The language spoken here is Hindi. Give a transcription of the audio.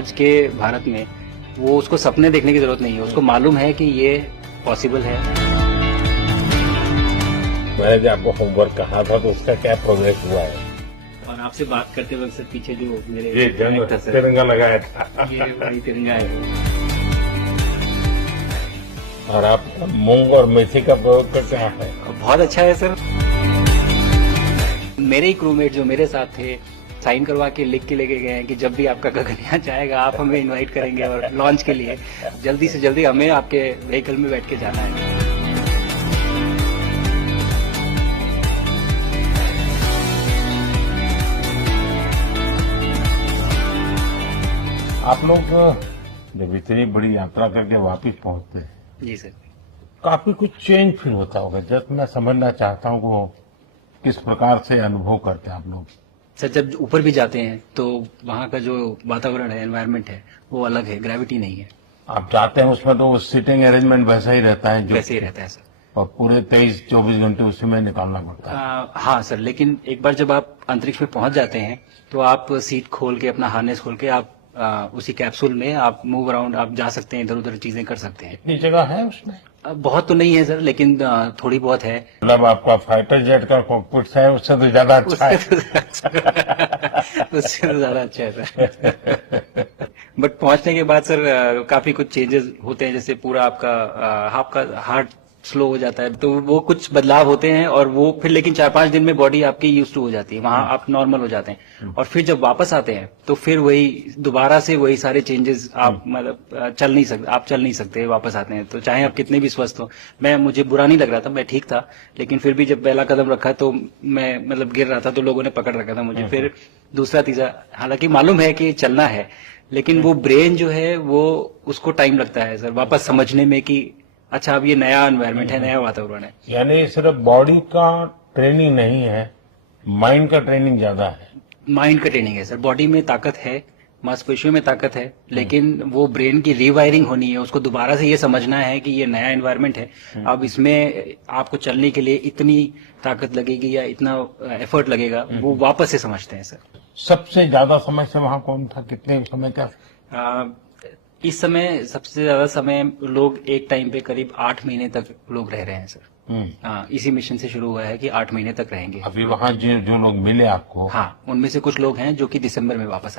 आज के भारत में वो उसको सपने देखने की जरूरत नहीं है, उसको मालूम है कि ये पॉसिबल है। मैंने जो आपको होमवर्क कहा था तो उसका क्या प्रोग्रेस हुआ है? और आपसे बात करते वक्त सर पीछे जो मेरे ये जंग था सर, तिरंगा लगाया था ये वही तिरंगा है। और आप मूंग और मेथी का प्रयोग करते हैं। बहुत अच्छा है सर। मेरे ही क्रूमेट जो मेरे साथ थे साइन करवा के लिख के लेके गए हैं कि जब भी आपका गगन यहाँ जाएगा आप हमें इनवाइट करेंगे और लॉन्च के लिए जल्दी से जल्दी हमें आपके व्हीकल में बैठ के जाना है। आप लोग जब इतनी बड़ी यात्रा करके वापस पहुंचते हैं, जी सर। काफी कुछ चेंज फील होता होगा। जब मैं समझना चाहता हूँ वो किस प्रकार से अनुभव करते हैं आप लोग। सर जब ऊपर भी जाते हैं तो वहाँ का जो वातावरण है, एनवायरनमेंट है, वो अलग है, ग्रेविटी नहीं है। आप जाते हैं उसमें तो सीटिंग अरेंजमेंट वैसा ही रहता है जो वैसे ही रहता है सर। और पूरे 23-24 घंटे उसी में निकालना पड़ता है। हाँ सर, लेकिन एक बार जब आप अंतरिक्ष में पहुंच जाते हैं तो आप सीट खोल के अपना हार्नेस खोल के आप उसी कैप्सूल में आप मूव अराउंड आप जा सकते हैं, इधर उधर चीजें कर सकते हैं। इतनी जगह है उसमें? बहुत तो नहीं है सर, लेकिन थोड़ी बहुत है। मतलब आपका फाइटर जेट का कॉकपिट है उससे तो ज्यादा अच्छा है। उससे तो ज्यादा अच्छा है सर। बट पहुंचने के बाद सर काफी कुछ चेंजेस होते हैं, जैसे पूरा आपका हार्ट स्लो हो जाता है, तो वो कुछ बदलाव होते हैं और वो फिर लेकिन 4-5 दिन में बॉडी आपकी यूज टू हो जाती है, वहां आप नॉर्मल हो जाते हैं। और फिर जब वापस आते हैं तो फिर वही दोबारा से वही सारे चेंजेस आप मतलब चल नहीं सकते वापस आते हैं, तो चाहे आप कितने भी स्वस्थ हो। मुझे बुरा नहीं लग रहा था, मैं ठीक था, लेकिन फिर भी जब पहला कदम रखा तो मैं मतलब गिर रहा था तो लोगों ने पकड़ रखा था मुझे। फिर दूसरा तीसरा, हालांकि मालूम है कि चलना है, लेकिन वो ब्रेन जो है वो उसको टाइम लगता है सर वापस समझने में कि अच्छा अब ये नया एनवायरनमेंट है, नया वातावरण है। यानी सिर्फ बॉडी का ट्रेनिंग नहीं है, माइंड का ट्रेनिंग ज्यादा है। माइंड का ट्रेनिंग है सर। बॉडी में ताकत है, मांसपेशियों में ताकत है, लेकिन वो ब्रेन की रीवायरिंग होनी है, उसको दोबारा से ये समझना है कि ये नया एनवायरनमेंट है। अब इसमें आपको चलने के लिए इतनी ताकत लगेगी या इतना एफर्ट लगेगा, वो वापस से समझते हैं सर। सबसे ज्यादा समय से वहां कौन था? कितने समय का? इस समय सबसे ज्यादा समय लोग एक टाइम पे करीब 8 महीने तक लोग रह रहे हैं सर। इसी मिशन से शुरू हुआ है कि 8 महीने तक रहेंगे। अभी वहां जो लोग मिले आपको? हाँ, उनमें से कुछ लोग हैं जो कि दिसंबर में वापस आए।